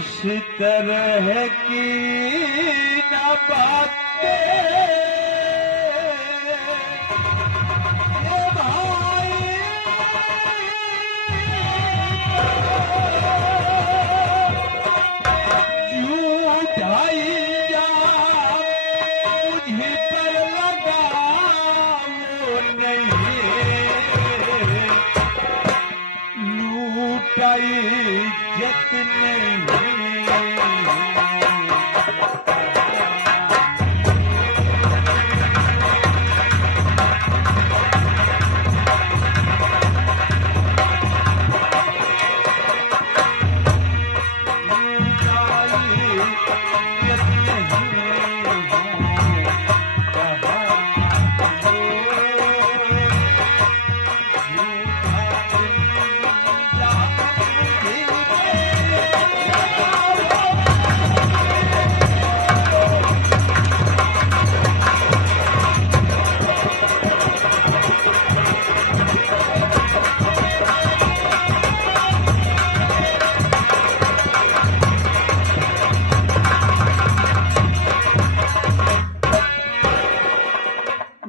इस तरह की न बातें ये भाई झूठाई जा मुझे पर लगा वो नहीं लूटाई इज्जत नहीं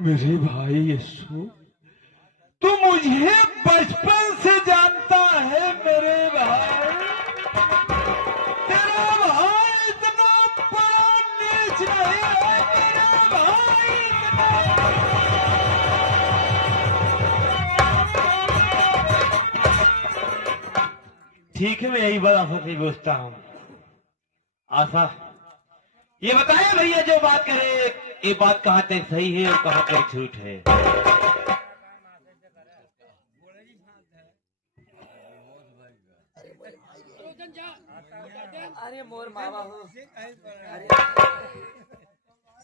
मेरे भाई यीशु, तू मुझे बचपन से जानता है मेरे भाई। तेरा भाई इतना बड़ा नीच नहीं है मेरे भाई। ठीक है, मैं यही बात आशा से पूछता हूँ। आशा, ये बताया भैया जो बात करे ये बात कहाँ तक सही है और कहाँ तक झूठ है? अरे मोर मावा हो,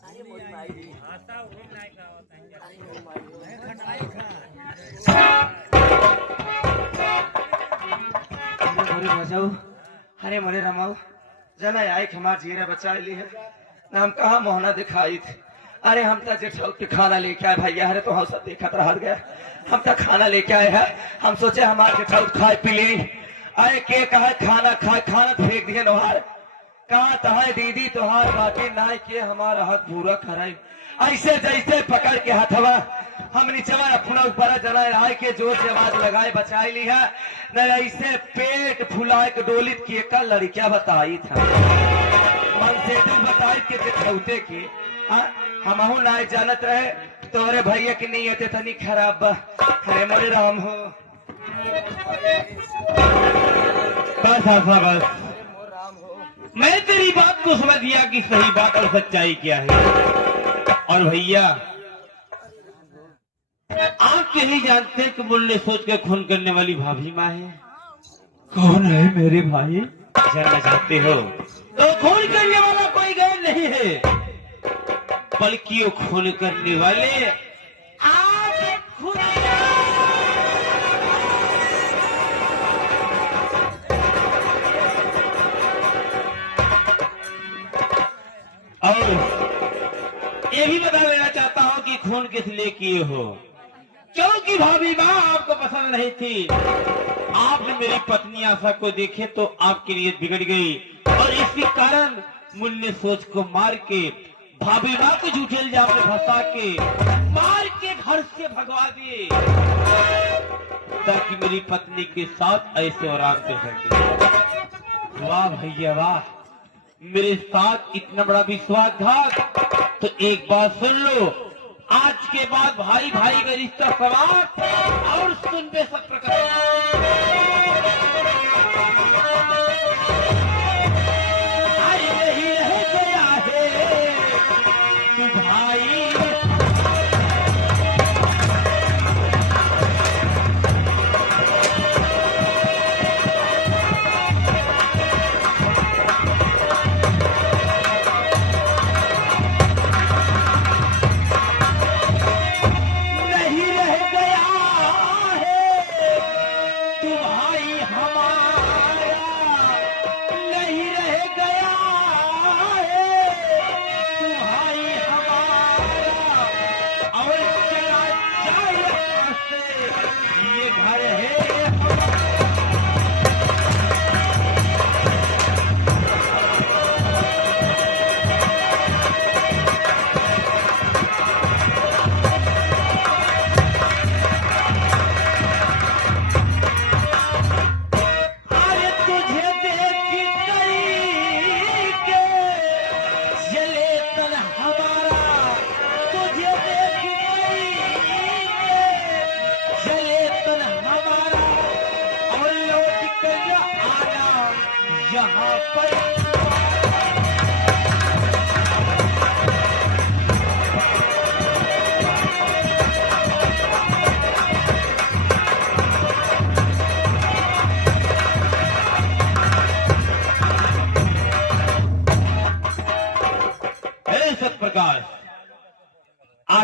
अरे मोर माई, मोरे बजाऊ, अरे मोरे रमाऊ, जना आए हमार जीरा बचा ली है ना। हम कहा मोहना दिखाई थे। अरे हम तो जेठा के खाना लेके आए भैया। अरे तो हम सब देखा रह गया। हम तो खाना लेके आए हैं। हम सोचे हमारे जेठा खाए पी ली। अरे के कहा खाना खाए, खाना फेंक दिए नोहार। कहा तहाय दीदी तोहार बातें ना के हमारा हक पूरा कराई। ऐसे जैसे पकड़ के हथवा हम नीचवा अपना ऊपर जरा आए के जोर से आवाज लगाए बचाई ली है न। ऐसे पेट फुलाए के डोलित की एक लड़किया बताई था मन से तू बताई के देखौते के हम ना जानत रहे तोरे भैया की नीयत तनी खराब बा। अरे मोरे राम हो, बस आशा बस, मैं तेरी बात को समझ गया कि सही बात और सच्चाई क्या है। और भैया आप यही जानते हैं कि मुन्ने सोच के खून करने वाली भाभी माँ है। कौन है मेरे भाई? जानना चाहते हो तो खून करने वाला कोई गैर नहीं है, बल्कि वो खून करने वाले आप खुद। और ये भी बता देना चाहता हूँ कि खून किस लिए किए हो। क्योंकि भाभी माँ आपको पसंद नहीं थी। आपने मेरी पत्नी आशा को देखे तो आपकी नीयत बिगड़ गई और इसी कारण मुन्ने सोच को मार के भाभी माँ को झूठे इल्जाम में फंसा के मार के घर से भगवा दिए ताकि मेरी पत्नी के साथ ऐसे और आराम कर सके। वाह भैया वाह, मेरे साथ इतना बड़ा विश्वासघात। तो एक बात सुन लो, आज के बाद भाई भाई का रिश्ता समाप्त और सुन बे सब नहीं रह गया है तू भाई। नहीं रह गया है तू भाई।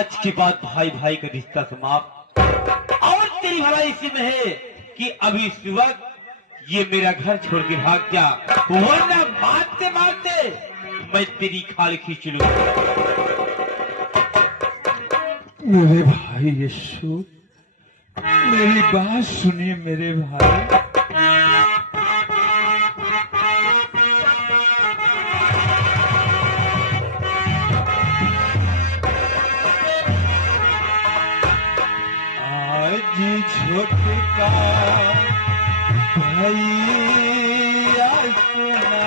आज के बाद भाई भाई का रिश्ता समाप्त। और तेरी भलाई इसी में है कि अभी इस वक्त ये मेरा घर छोड़ के भाग जा, वरना मारते मारते मैं तेरी खाल खींच लूं। मेरे भाई यशु, मेरी बात सुनिए मेरे भाई। आज छोटे का भैया सुना,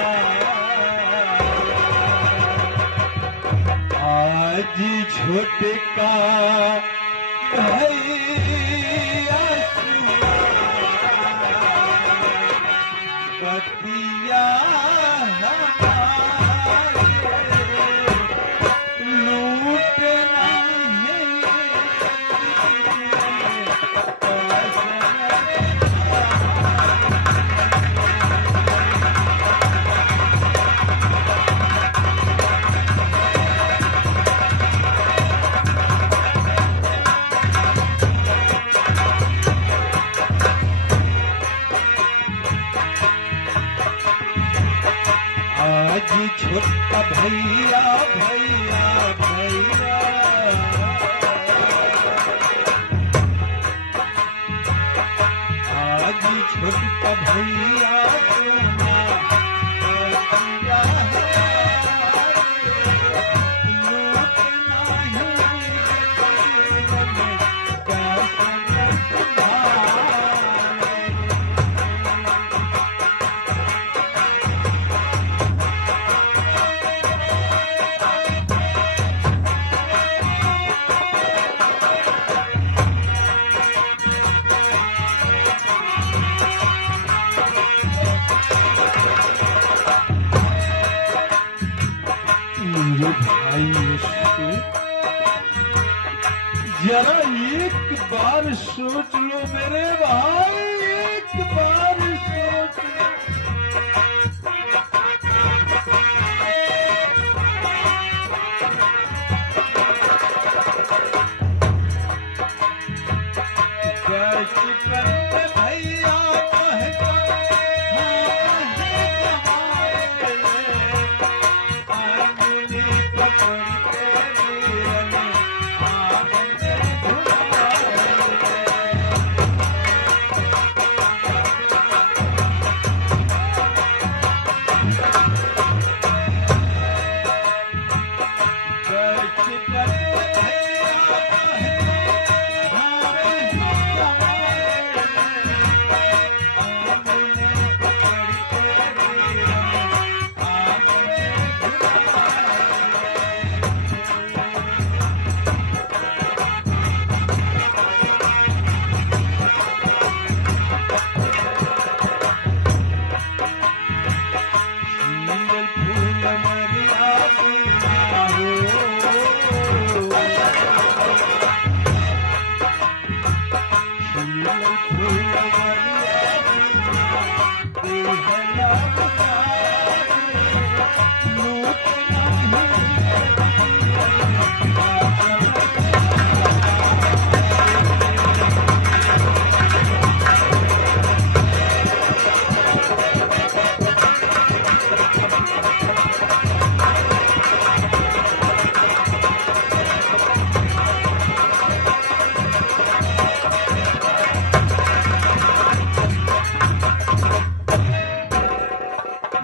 आज छोटे का भैया सुना, बतिया लूटना है। आज छोटा भैया भैया भैया, आज छोटा भैया सोना बतिया लूटना ही कैसे मेरे भाई यीशु, जरा एक बार सोच लो मेरे भाई, एक बार सोच लो। बचपन में भैया कहता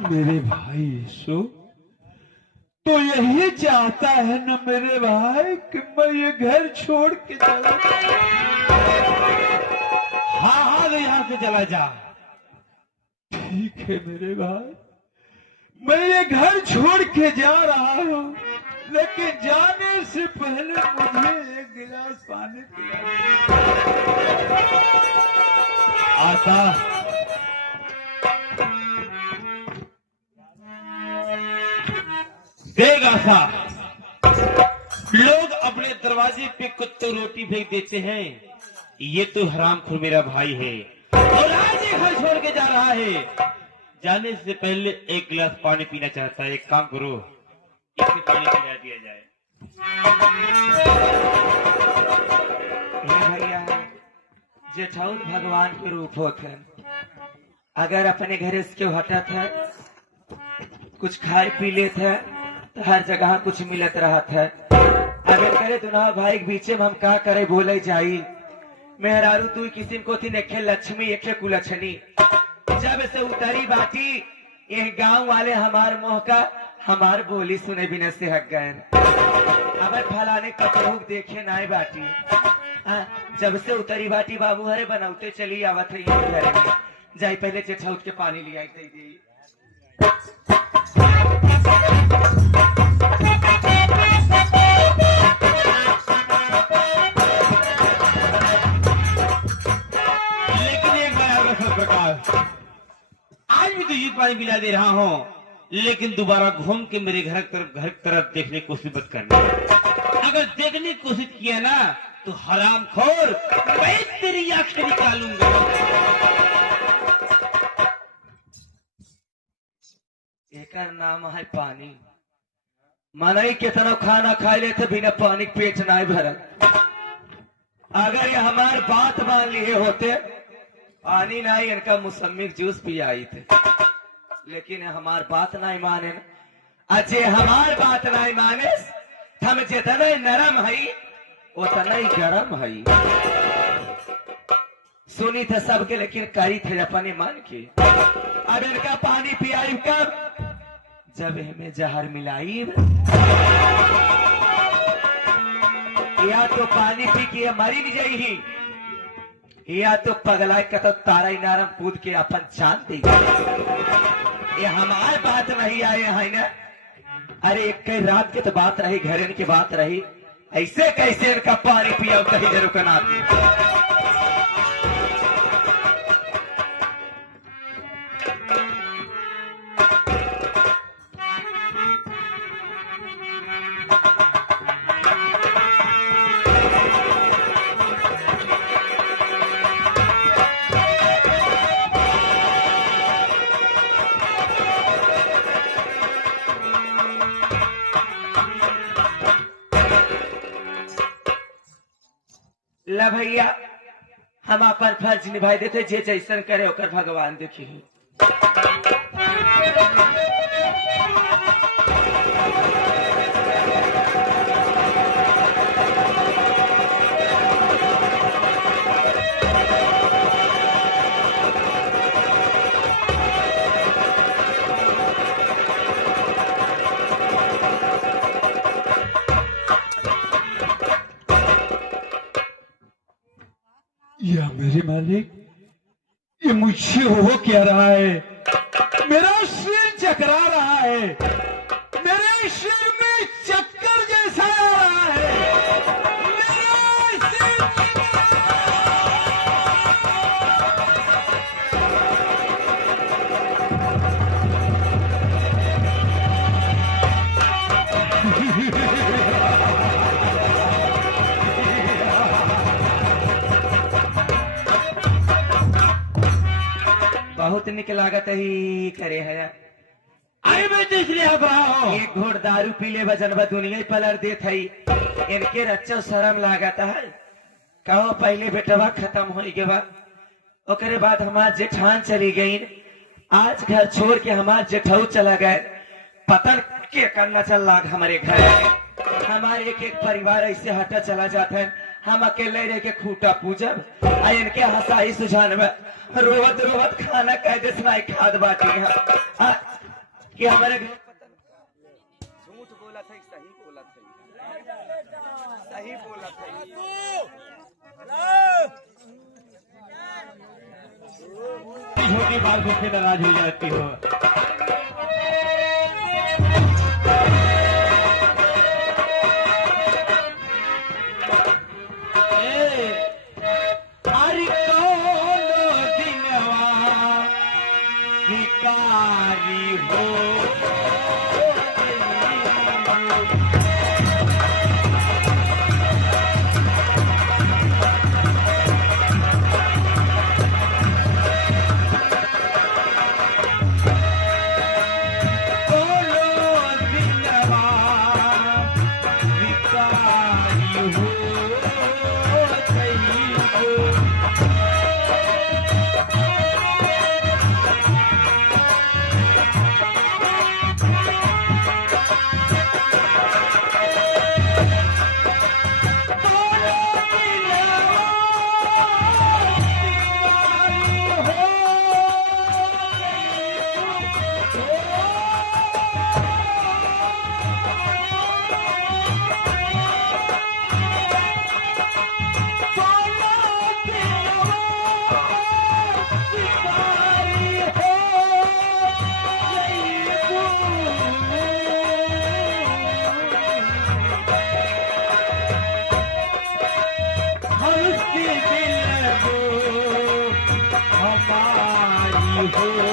मेरे भाई यीशु, तो यही चाहता है ना मेरे भाई कि मैं ये घर छोड़ के चला जाऊं। हाँ हाँ तो यहाँ से चला जा। ठीक है मेरे भाई, मैं ये घर छोड़ के जा रहा हूँ, लेकिन जाने से पहले मुझे एक गिलास पानी पिला। आता देगा सा। लोग अपने दरवाजे पे कुत्ते रोटी फेंक देते हैं, ये तो हरामखोर मेरा भाई है और आज ये घर छोड़ के जा रहा है। जाने से पहले एक गिलास पानी पीना चाहता है। एक काम करो, इसे पानी पिला दिया जाए। भैया जेठौल भगवान के रूप होते हैं। अगर अपने घर इसके हटत है कुछ खाए पी लेते है तो हर जगह कुछ मिलत रहत है। अगर करे दुना भाई के बीचे में हम का करे बोले जाई मेहरारू तू किसी को थी नेखे लक्ष्मी एके कुलछनी। जब से उतरी बाटी ये गांव वाले हमार मोह का हमार बोली सुने बिना से हक गए। अब फलाने कपड़ों देखे नाई बाटी जब से उतरी बाटी बाबू हरे बनाते चली आवत है घरे में जाई पहले जेठौत के पानी ले आई दी। लेकिन एक बार रखो प्रकाश, आज भी तुझे पानी पिला दे रहा हूँ लेकिन दोबारा घूम के मेरे घर की तरफ देखने की कोशिश मत करना। अगर देखने की कोशिश किया ना तो हराम खोर मैं तेरी आंखें निकालूंगा। एकर नाम है पानी। मनई कितना खाना खा लेते बिना पानी पेट नहीं भरत। अगर ये हमार बात मान लिए होते पानी नहीं इनका मौसमी जूस पी आई थे, लेकिन हमार बात नहीं माने। अजय हमार बात नहीं माने हम जितना नरम है उतना ही गरम है। सुनी थे सबके लेकिन करी थे अपने मन की। अब इनका पानी पियाई कब जब हमें जहर मिलाई या तो पानी पी के मरी नहीं जाई या तो पगलाय का तो तारा नारम कूद के अपन जान देगी। ये हमारे बात नहीं आए है ना। अरे एक कई रात की तो बात रही घरेन की बात रही ऐसे कैसे इनका पानी पिया कहीं जरूर कना ला भैया हम अपन फर्ज निभाई देते जे जैसन करे ओकर भगवान देखी। या मेरे मालिक ये मुझसे हो क्या रहा है? मेरा सिर चकरा रहा है, मेरे सिर में चक्कर जैसा आ रहा है। मेरा सिर बहुत निक लागत ही करे है। अरे मैं तो इसलिए हंस रहा हूँ। एक घोड़ दारू पी ले वजन ब दुनिया ही पलट देत है। इनके रच्चो शर्म लागत है। कहो पहले बेटवा खत्म हो गए बा ओकरे बाद हमार जेठान चली गई। आज घर छोड़ के हमार जेठऊ चला गए। पता के करना चल लाग हमारे घर हमारे एक एक परिवार ऐसे हटा चला जाता है। हम अकेले रह के खूटा पूजब आ इनके हंसाई सुझान में रोवत रोवत खाना कैदे सुनाई खाद बाटी है कि हमारे झूठ बोला था सही बोला था सही बोला था। छोटी बात से नाराज हो जाती हो। शादी दिल वो हमारी हो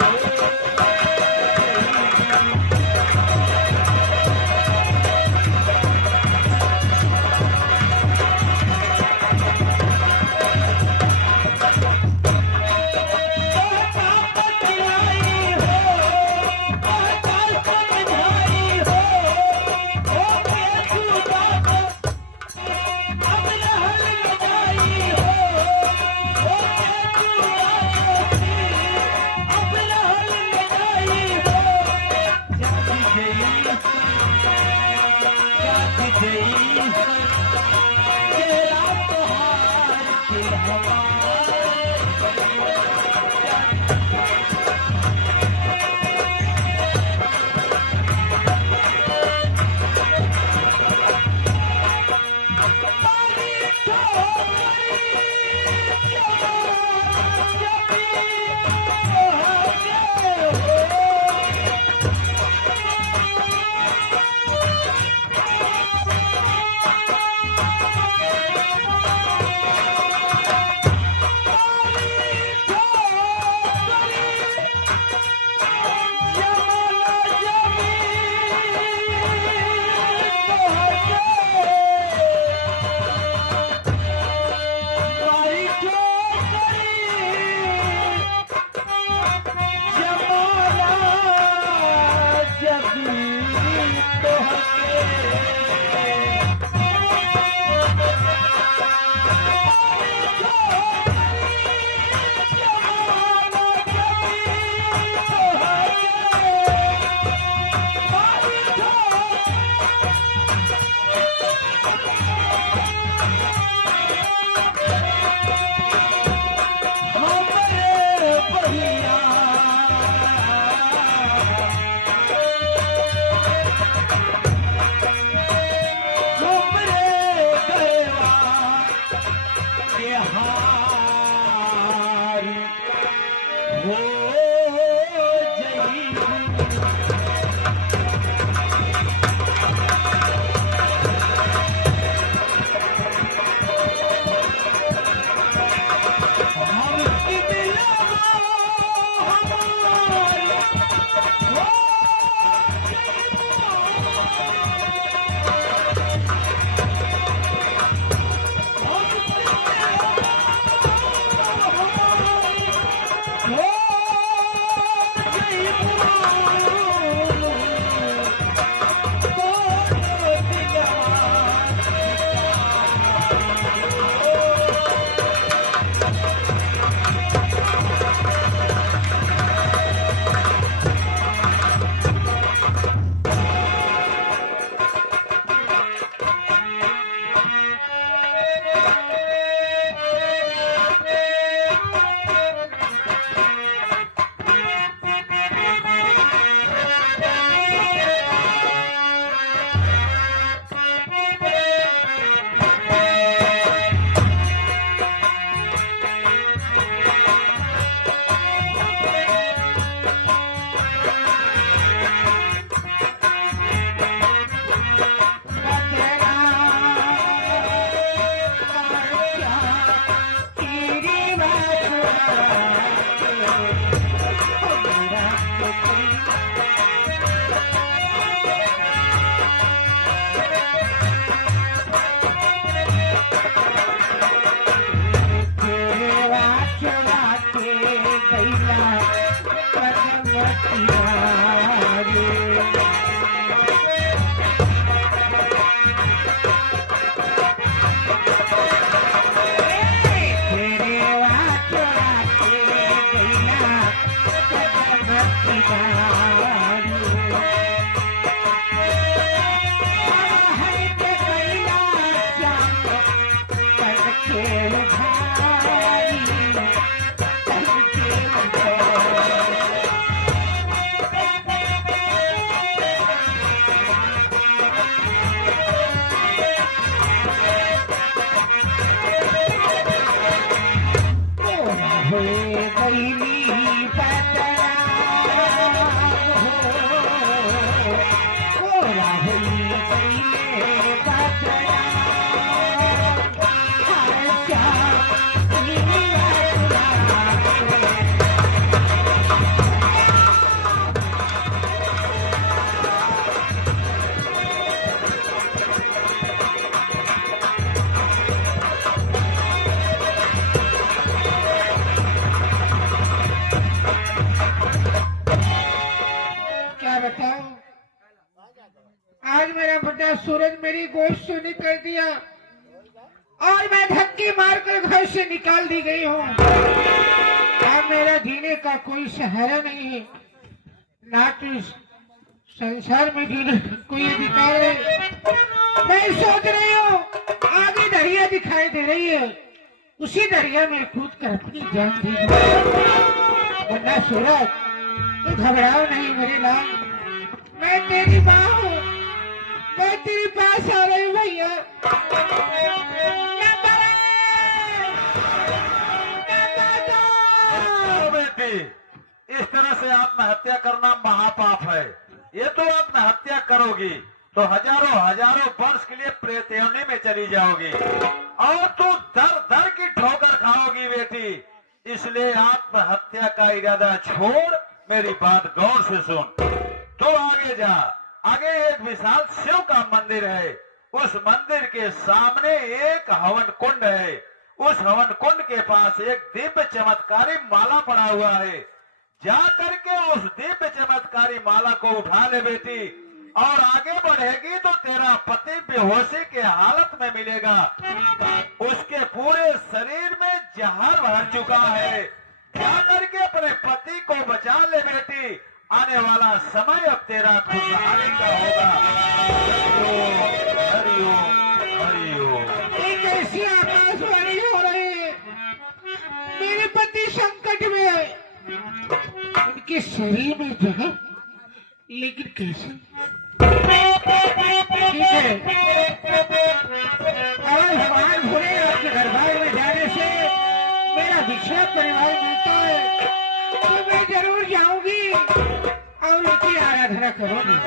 मैंने कर दिया और मैं धक्के मारकर घर से निकाल दी गई हूँ। अब मेरा जीने का कोई सहारा नहीं है, ना तो इस संसार में जीने का कोई अधिकार है। मैं सोच रही हूँ आगे दरिया दिखाई दे रही है, उसी दरिया में कूद कर अपनी जान दे दूँ। वरना सूरज तू घबराओ नहीं मेरे लाल, मैं तेरी माँ हूँ, मैं तेरे पास आ रही हूँ भैया। बेटी, इस तरह से आत्महत्या करना महापाप है। ये तो आत्महत्या करोगी तो हजारों हजारों वर्ष के लिए प्रेतयोनि में चली जाओगी और तू दर दर की ठोकर खाओगी बेटी। इसलिए आत्महत्या का इरादा छोड़, मेरी बात गौर से सुन। तो आगे जा, आगे एक विशाल शिव का मंदिर है, उस मंदिर के सामने एक हवन कुंड है। उस हवन कुंड के पास एक दिव्य चमत्कारी माला पड़ा हुआ है। जा करके उस दिव्य चमत्कारी माला को उठा ले बेटी, और आगे बढ़ेगी तो तेरा पति बेहोशी के हालत में मिलेगा। उसके पूरे शरीर में जहर भर चुका है। जा करके अपने पति को बचा ले बेटी, आने वाला समय अब तेरा खुशहाली का होगा। हरिओम हरिओम। एक ऐसी आकाशवाणी हो रही है, मेरे पति संकट में है, उनके शरीर में जगह, लेकिन कैसे? ठीक है, और भगवान भोले आपके दरबार में जाने से मेरा बिछड़ा परिवार मिलता है तो मैं जरूर जाऊंगी और उनकी आराधना करूंगी।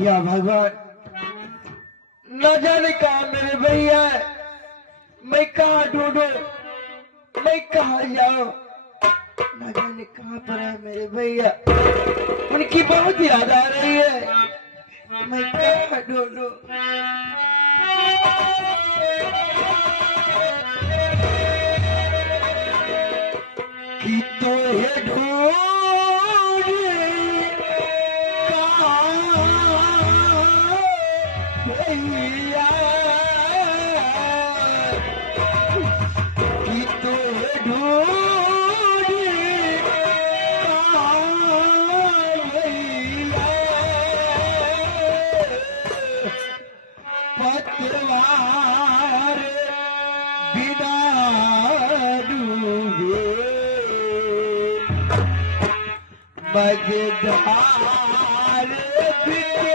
या भगवान, न जाने कहा मेरे भैया, मैं कहाँ ढूंढूं, मैं कहाँ जाऊं, न जाने कहाँ पर है मेरे भैया। उनकी बहुत याद आ रही है, मैं कहाँ ढूंढूं। कि तो ये ढूंढ भैया, कि तो ये ढूंढ भैया, पतवार बिना डूबे मजेदार बिके।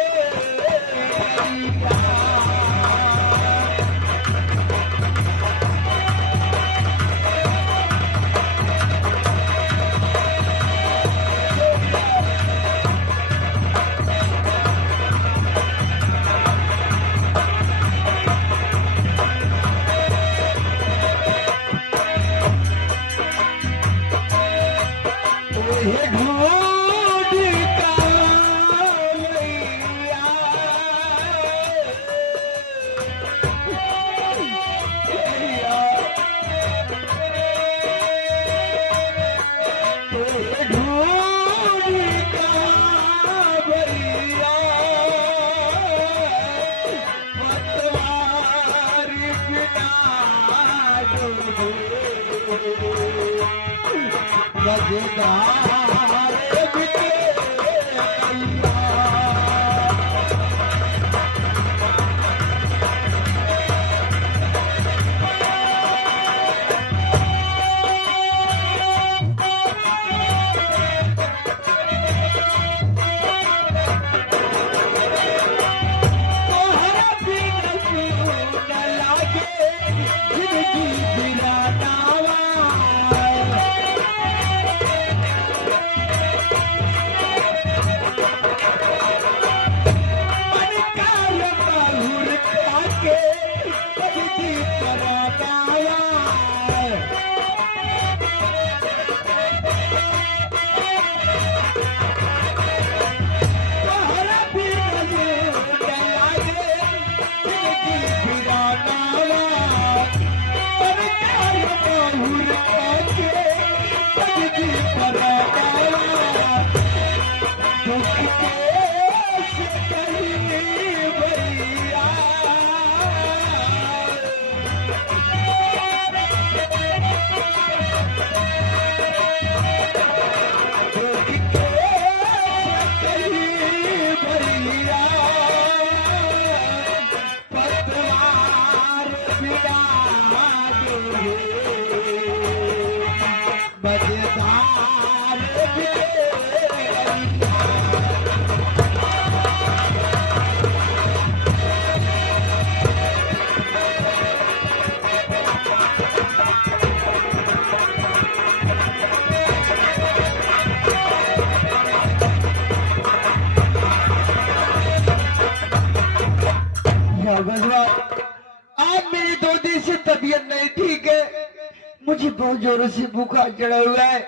मुझे बहुत जोरों से बुखार चढ़ा हुआ है,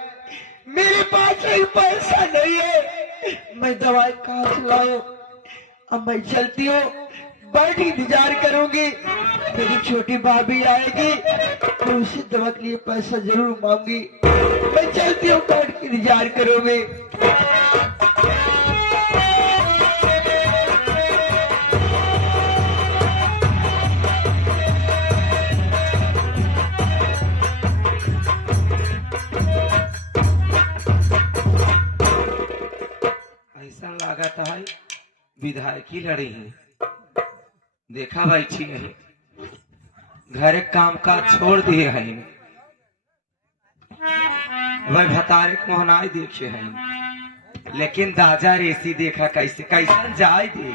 मेरे पास एक पैसा नहीं है, मैं दवाई कहाँ से लाऊं? अब मैं चलती हूँ, बैठ इंतजार करूंगी, मेरी छोटी भाभी आएगी तो उसे दवा के लिए पैसा जरूर मांगी। मैं चलती हूँ, बैठ के इंतजार करूंगी। ऐसा लगा था विधायक ही लड़ी है, देखा बैठी नहीं, घर काम का छोड़ दिए हैं, वह भतारे मोहनाई देखे हैं, लेकिन दाजा रेसी देखा कैसे कैसे जाए दे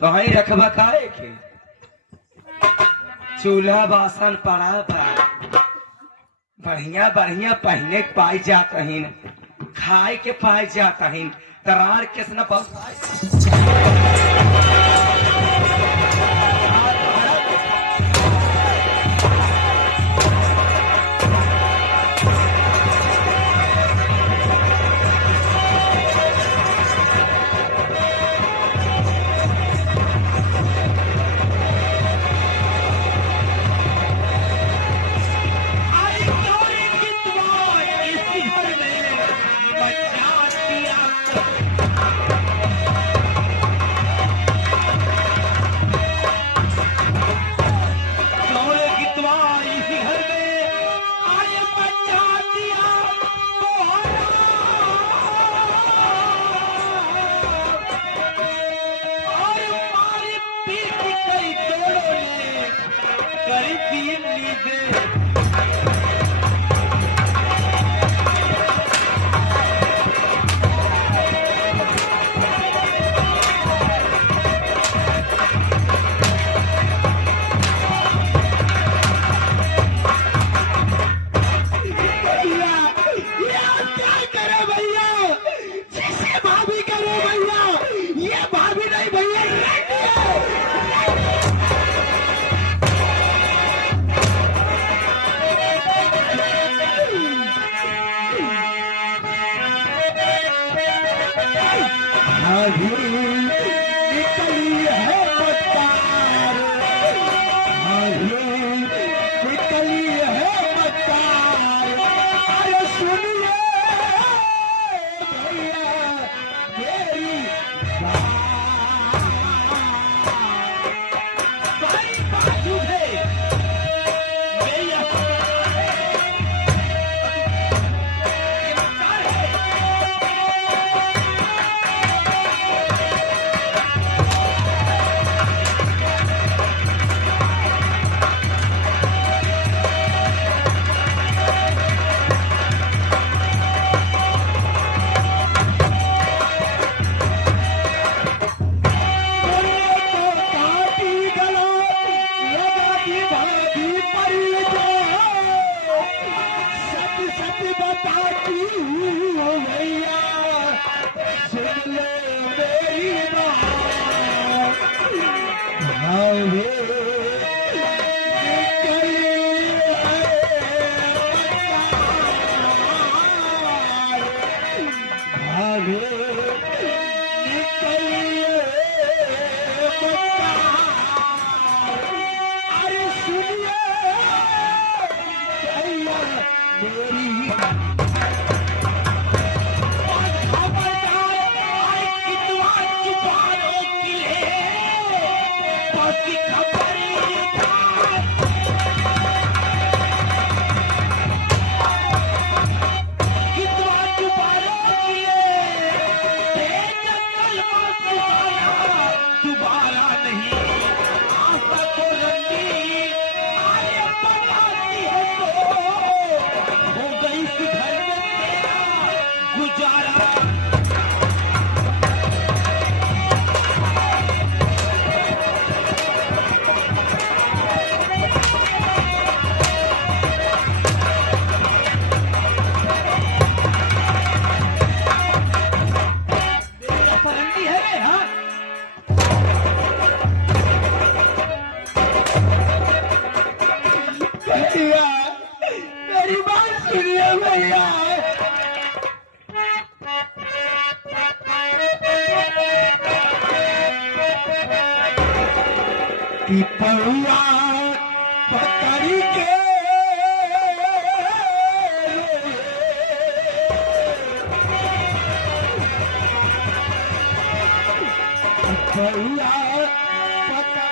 तो ही रखबा खाए के चूल्हा बासन पड़ा बा, बढ़िया बढ़िया पहने के पाई जात हैं, खाए के पाए जात हैं, तरार किस न पवैया की पवैया पकड़ के पवैया पकड़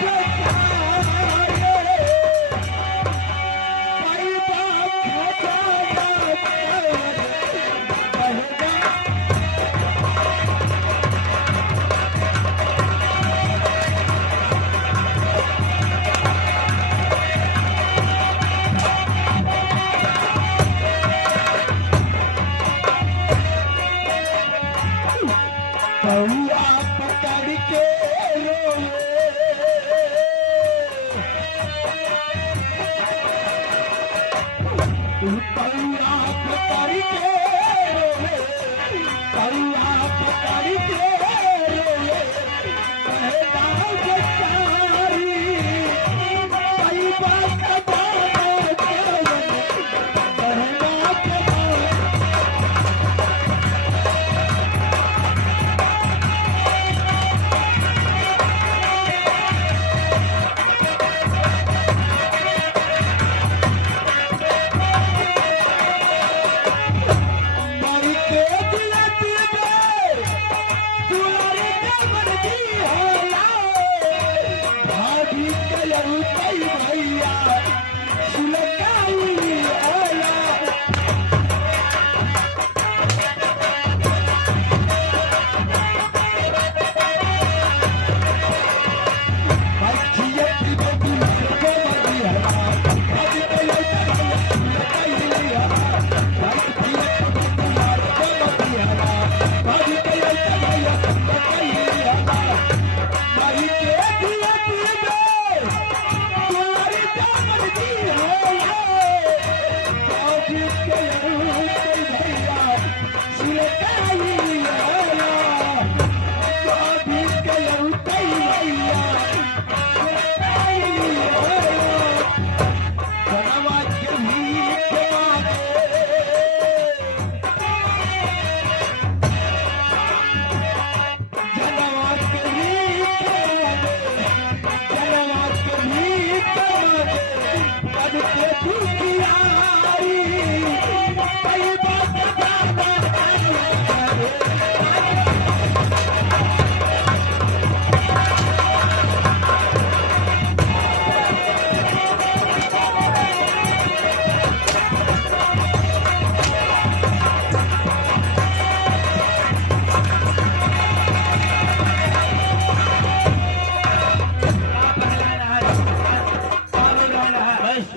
के पौआ पकड़ के पौआ पकड़ के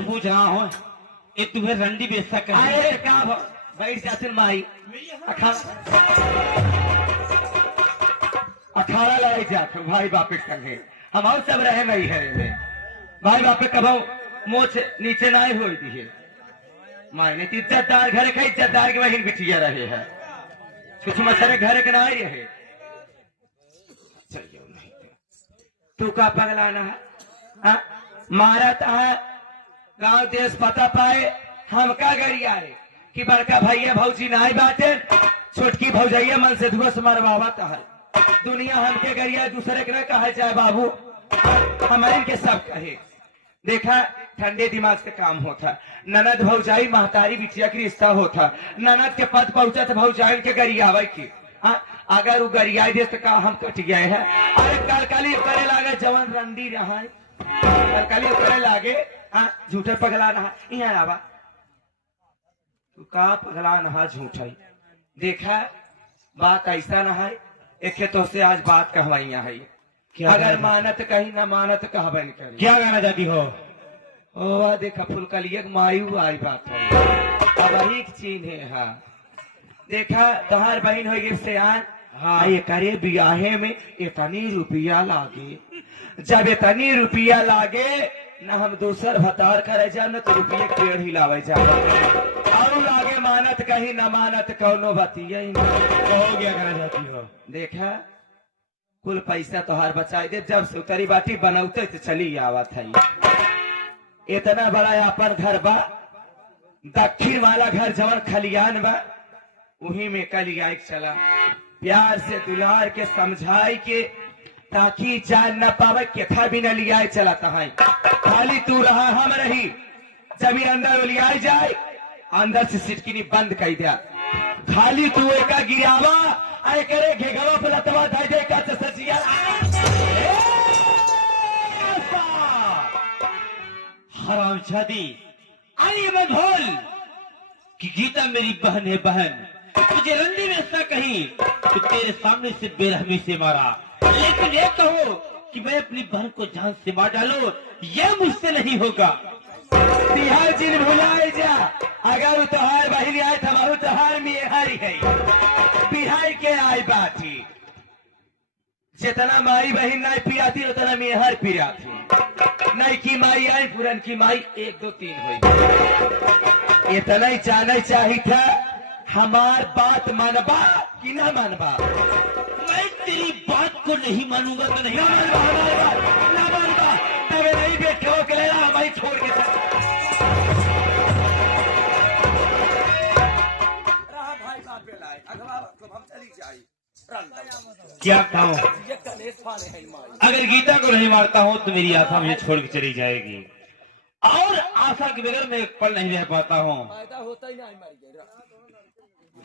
पूछ रहा हूँ ये तुम्हें रंडी बेचता कर अरे क्या बैठ जाते माई अखाड़ा लड़ाई जाते भाई बापे संगे हमारे सब रहे नहीं है में भाई बापे कब मोच नीचे ना हो दिए मायने तो इज्जतदार घर का इज्जतदार के बहन बिटिया रहे है कुछ मसरे घर के ना ही रहे तू का पगलाना है मारा है गांव देश पता पाए हम का गरिया है कि बड़का भैया भौजी नाई बाटे छोटकी भौजैया मन से धुआं से मरवावा है दुनिया हमके गरिया दूसरे के न कहे चाहे बाबू हमारे के सब कहे देखा ठंडे दिमाग से काम होता ननद भौजाई महतारी बिटिया की रिश्ता होता ननद के पद पहुंचा तो भौजाई के गरियावे की अगर वो गरिया दे तो का हम कट गए हैं अरे कलकली करे लागे जवन रंडी रहा कलकली करे लागे झूठे पगला नहा यहाँ आवा तू का पगला नहा झूठाई देखा बात ऐसा नहा एक तो से आज बात कहवाइया है अगर मानत कहीं ना मानत कहबन कर क्या गाना चाहती हो ओ देखा फुलकलिए मायू आई बात है अब वही चीन है हाँ देखा तोहार बहन हो गई सियान हाँ ये करे ब्याहे में इतनी रुपया लागे जब इतनी रुपया लागे न हम दूसर भतार करे जा न तो रुपये पेड़ हिलावे जा और लागे मानत कहीं न मानत कौनो बतिया कहो क्या कहना चाहती हो देखा कुल पैसा तोहार बचाई दे, जब से उतरी बाटी बनौते तो चली आवत है। इतना बड़ा अपन घर बा, दक्षिण वाला घर जवन खलियान बा, वही में कल आए चला, प्यार से दुलार के समझाई के, ताकि जान न पावे केथा भी न लिया चला तहाई। खाली तू रहा हम रही, जब अंदर लिया जाए अंदर से सिटकिनी बंद कर दिया। खाली तू एक गिरावा आए करे घेगवा पे लतवा धाई दे का सचिया। हरामजादी, आई मैं भूल कि गीता मेरी बहन है। बहन तुझे रंडी में ऐसा कही तो तेरे सामने से बेरहमी से मारा, लेकिन ये कहो कि मैं अपनी बहन को जान से मार डालो, ये मुझसे नहीं होगा। तिहार जिन भुलाए जा, अगर तोहार बहिनी आए हमारो तोहार में हरी है बिहार के आई बाटी। जितना माई बहन नहीं पियाती उतना मेहर पियाती। नहीं की माई आई पुरन की माई 1 2 3 हुई। इतना ही जाना चाहिए था, हमार बात मानबा कि ना मानबा। मैं तेरी बात को नहीं मानूंगा तो नहीं ना मानबा, हमारी बात ना मानबा, तबे नहीं बैठो के लेना हमारी छोड़ के क्या खाऊं? अगर गीता को नहीं मारता हूं तो मेरी आशा मुझे छोड़ के चली जाएगी, और आशा के बगैर मैं एक पल नहीं रह पाता हूं।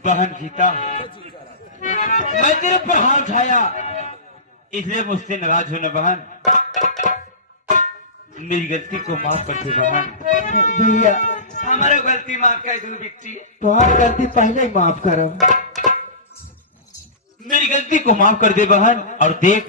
बहन गीता, मैं तेरे ऊपर हाथ उठाया इसलिए मुझसे नाराज हो न बहन। मेरी गलती को माफ कर दे बहन। भैया हमारे गलती माफ कर दू बिट्टी। तुम्हारी गलती पहले ही माफ करो। मेरी गलती को माफ कर दे बहन, और देख